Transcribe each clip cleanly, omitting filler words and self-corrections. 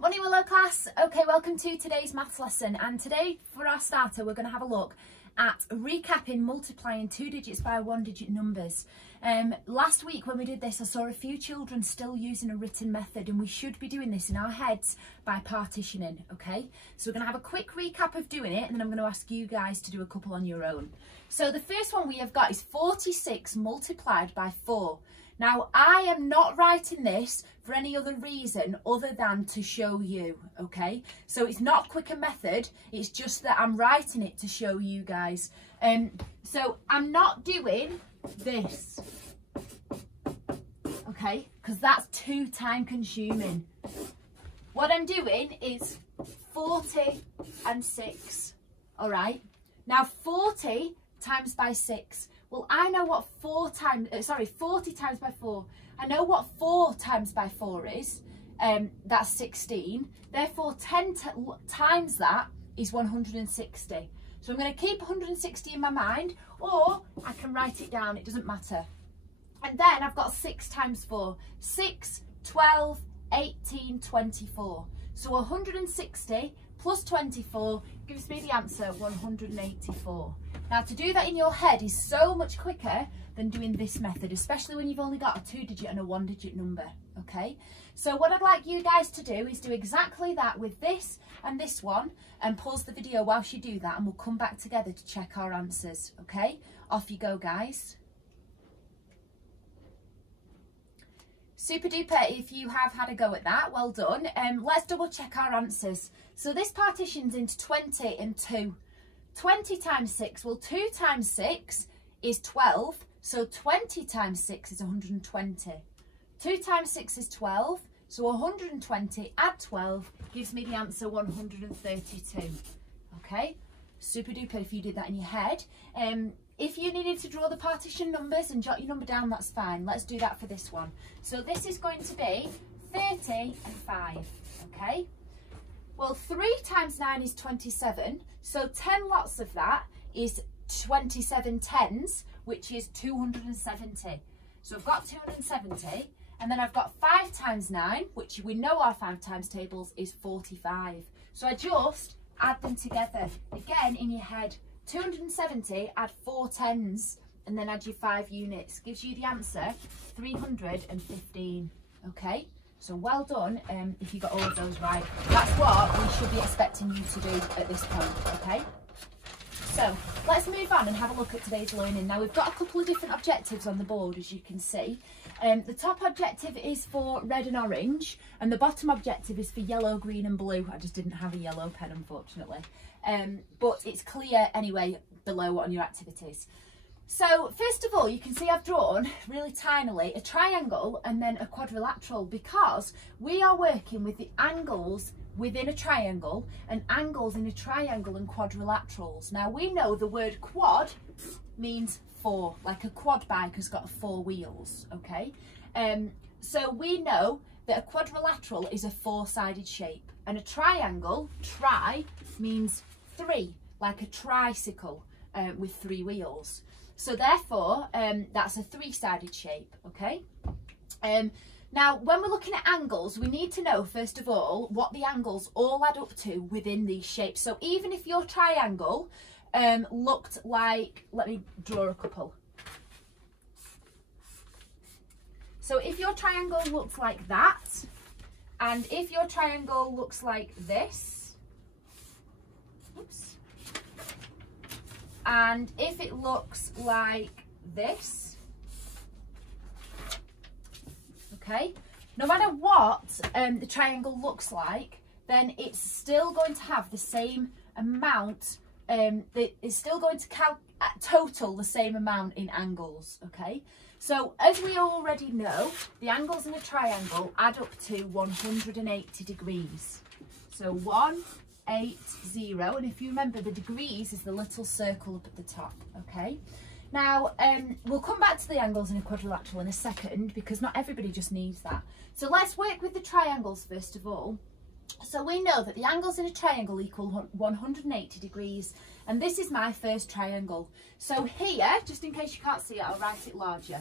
Morning Willow class. Okay, welcome to today's maths lesson, and today for our starter we're going to have a look at recapping multiplying 2 digits by 1 digit numbers. Last week when we did this I saw a few children still using a written method, and we should be doing this in our heads by partitioning. Okay, so we're going to have a quick recap of doing it, and then I'm going to ask you guys to do a couple on your own. So the first one we have got is 46 multiplied by 4. Now, I am not writing this for any other reason other than to show you, okay? So it's not a quicker method, it's just that I'm writing it to show you guys. So I'm not doing this, okay? Because that's too time consuming. What I'm doing is 40 and 6, all right? Now 40 times by 6. Well, I know what 40 times by 4. I know what 4 times by 4 is. That's 16. Therefore, 10 times that is 160. So I'm going to keep 160 in my mind, or I can write it down. It doesn't matter. And then I've got 6 times 4. 6, 12, 18, 24. So 160 plus 24 gives me the answer 184. Now to do that in your head is so much quicker than doing this method, especially when you've only got a 2 digit and a 1 digit number, okay? So what I'd like you guys to do is do exactly that with this and this one, and pause the video whilst you do that, and we'll come back together to check our answers, okay? Off you go, guys. Super duper if you have had a go at that, well done. Let's double check our answers. So this partitions into 20 and 2. 20 times 6, well 2 times 6 is 12, so 20 times 6 is 120. 2 times 6 is 12, so 120 add 12 gives me the answer 132. Okay, super duper if you did that in your head. If you needed to draw the partition numbers and jot your number down, that's fine. Let's do that for this one. So this is going to be 30 and 5, okay? Well, 3 times 9 is 27, so 10 lots of that is 27 tens, which is 270. So I've got 270, and then I've got 5 times 9, which we know our 5 times tables is 45. So I just add them together. Again, in your head, 270, add 4 tens, and then add your 5 units. Gives you the answer 315, okay? So well done if you got all of those right. That's what we should be expecting you to do at this point, okay? So let's move on and have a look at today's learning. Now we've got a couple of different objectives on the board, as you can see. The top objective is for red and orange, and the bottom objective is for yellow, green and blue. I just didn't have a yellow pen, unfortunately. But it's clear anyway below on your activities. So first of all, you can see I've drawn really tinily a triangle and then a quadrilateral, because we are working with the angles within a triangle and angles in a triangle and quadrilaterals. Now we know the word quad means 4, like a quad bike has got 4 wheels, okay? So we know that a quadrilateral is a 4-sided shape, and a triangle, tri, means 3, like a tricycle with 3 wheels. So therefore, that's a 3-sided shape, okay? Now, when we're looking at angles, we need to know, first of all, what the angles all add up to within these shapes. So even if your triangle looked like, let me draw a couple. So if your triangle looks like that, and if your triangle looks like this, oops, and if it looks like this, okay, no matter what the triangle looks like, then it's still going to have the same amount, it's still going to total the same amount in angles, okay? So as we already know, the angles in a triangle add up to 180 degrees. So 180, and if you remember, the degrees is the little circle up at the top, okay? Now, we'll come back to the angles in a quadrilateral in a second, because not everybody just needs that. So let's work with the triangles first of all. So we know that the angles in a triangle equal 180 degrees, and this is my first triangle. So here, just in case you can't see it, I'll write it larger.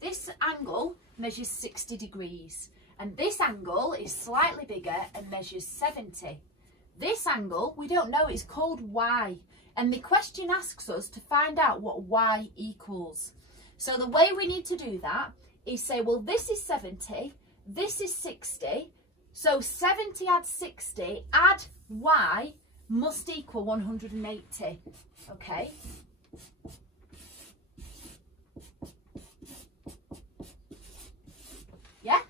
This angle measures 60 degrees, And this angle is slightly bigger and measures 70. This angle, we don't know, it's called y. And the question asks us to find out what y equals. So the way we need to do that is say, well, this is 70, this is 60. So 70 add 60, add y must equal 180, okay? Yeah?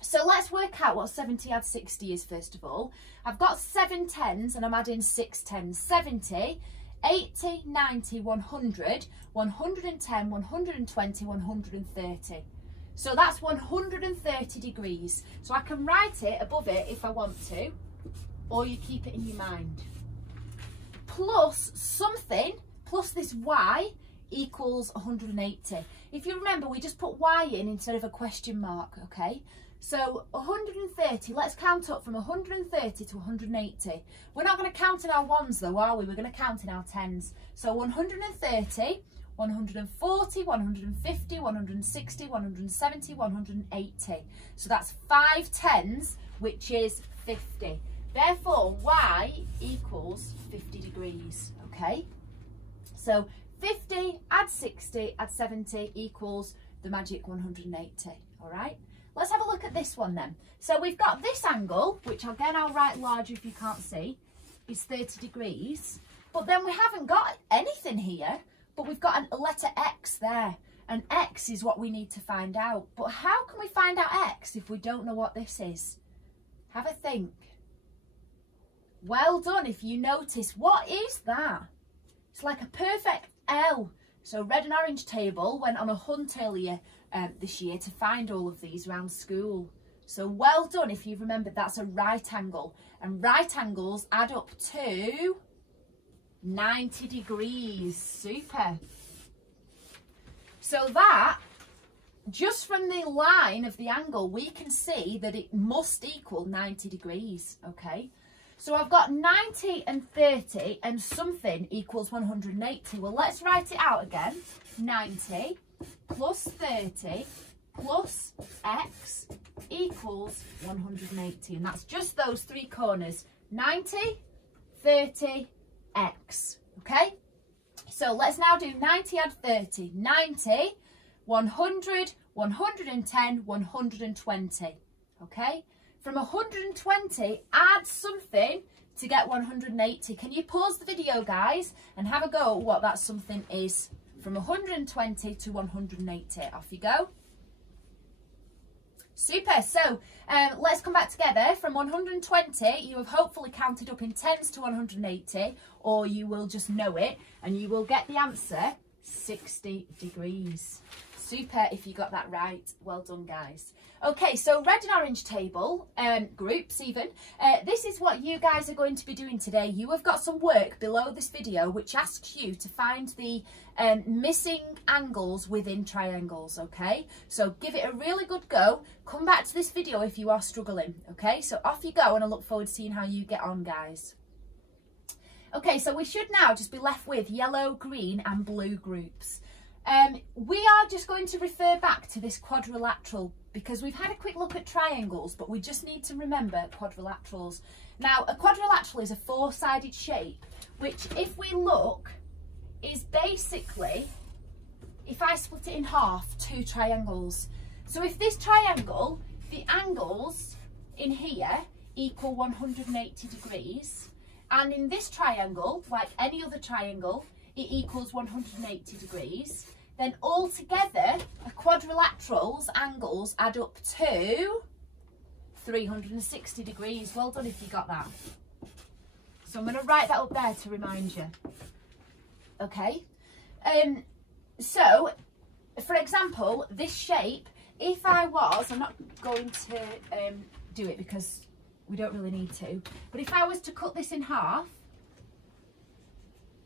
So let's work out what 70 add 60 is first of all. I've got 7 tens and I'm adding 6 tens. 70, 80, 90, 100, 110, 120, 130. So that's 130 degrees. So I can write it above it if I want to, or you keep it in your mind. Plus something, plus this y equals 180. If you remember, we just put y in instead of a question mark, okay? So 130, let's count up from 130 to 180. We're not going to count in our ones though, are we? We're going to count in our tens. So 130, 140, 150, 160, 170, 180. So that's 5 tens, which is 50. Therefore, y equals 50 degrees, okay? So 50 add 60 add 70 equals the magic 180, all right? Let's have a look at this one then. So we've got this angle, which again I'll write larger if you can't see, is 30 degrees. But then we haven't got anything here, but we've got a letter X there. And X is what we need to find out. But how can we find out X if we don't know what this is? Have a think. Well done if you notice. What is that? It's like a perfect L. So Red and Orange Table went on a hunt earlier this year to find all of these around school. So well done if you've remembered that's a right angle. And right angles add up to 90 degrees. Super. So that, just from the line of the angle, we can see that it must equal 90 degrees, okay? So I've got 90 and 30 and something equals 180. Well, let's write it out again. 90 plus 30 plus X equals 180. And that's just those three corners. 90, 30, X, okay? So let's now do 90 add 30. 90, 100, 110, 120, okay? From 120, add something to get 180. Can you pause the video, guys, and have a go at what that something is? From 120 to 180. Off you go. Super. So let's come back together. From 120, you have hopefully counted up in tens to 180, or you will just know it, and you will get the answer 60 degrees. Super if you got that right. Well done, guys. Okay, so Red and Orange Table, groups even, this is what you guys are going to be doing today. You have got some work below this video which asks you to find the missing angles within triangles, okay? So give it a really good go. Come back to this video if you are struggling, okay? So off you go, and I look forward to seeing how you get on, guys. Okay, so we should now just be left with yellow, green and blue groups. We are just going to refer back to this quadrilateral because we've had a quick look at triangles, but we just need to remember quadrilaterals. Now, a quadrilateral is a four-sided shape, which if we look, is basically, if I split it in half, two triangles. So if this triangle, the angles in here equal 180 degrees, and in this triangle, like any other triangle, it equals 180 degrees, then altogether a quadrilateral's angles add up to 360 degrees. Well done if you got that. So I'm going to write that up there to remind you. Okay, so for example, this shape, if I was, I'm not going to do it because we don't really need to, but if I was to cut this in half,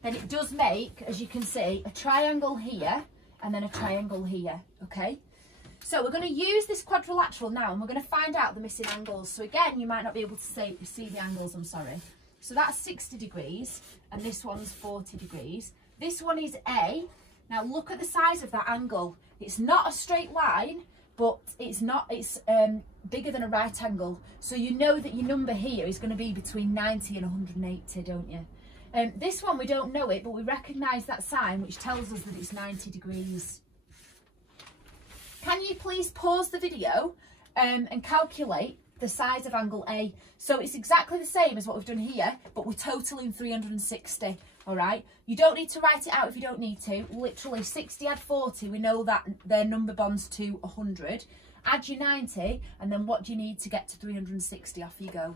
then it does make, as you can see, a triangle here and then a triangle here, okay? So we're going to use this quadrilateral now, and we're going to find out the missing angles. So again, you might not be able to see the angles, I'm sorry. So that's 60 degrees, and this one's 40 degrees. This one is A. Now look at the size of that angle. It's not a straight line, but it's not, it's bigger than a right angle. So you know that your number here is going to be between 90 and 180, don't you? This one, we don't know it, but we recognise that sign, which tells us that it's 90 degrees. Can you please pause the video and calculate the size of angle A? So it's exactly the same as what we've done here, but we're totaling 360, all right? You don't need to write it out if you don't need to. Literally 60 add 40, we know that their number bonds to 100. Add your 90, and then what do you need to get to 360? Off you go.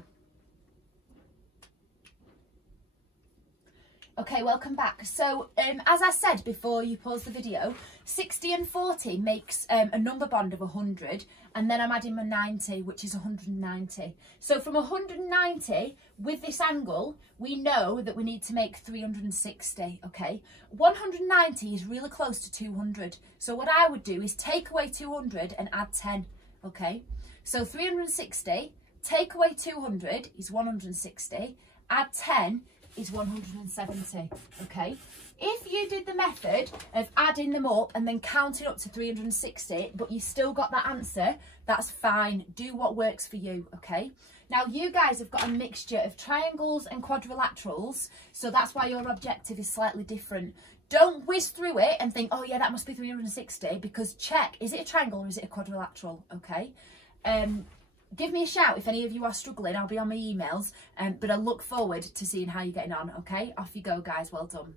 Okay, welcome back. So as I said before you pause the video, 60 and 40 makes a number bond of 100, and then I'm adding my 90, which is 190. So from 190, with this angle, we know that we need to make 360, okay? 190 is really close to 200. So what I would do is take away 200 and add 10, okay? So 360, take away 200 is 160, add 10 is 170, okay? If you did the method of adding them up and then counting up to 360, but you still got that answer, that's fine. Do what works for you, okay? Now, you guys have got a mixture of triangles and quadrilaterals, so that's why your objective is slightly different. Don't whiz through it and think, oh yeah, that must be 360, because check, is it a triangle or is it a quadrilateral, okay? Give me a shout if any of you are struggling. I'll be on my emails, but I look forward to seeing how you're getting on, okay? Off you go, guys. Well done.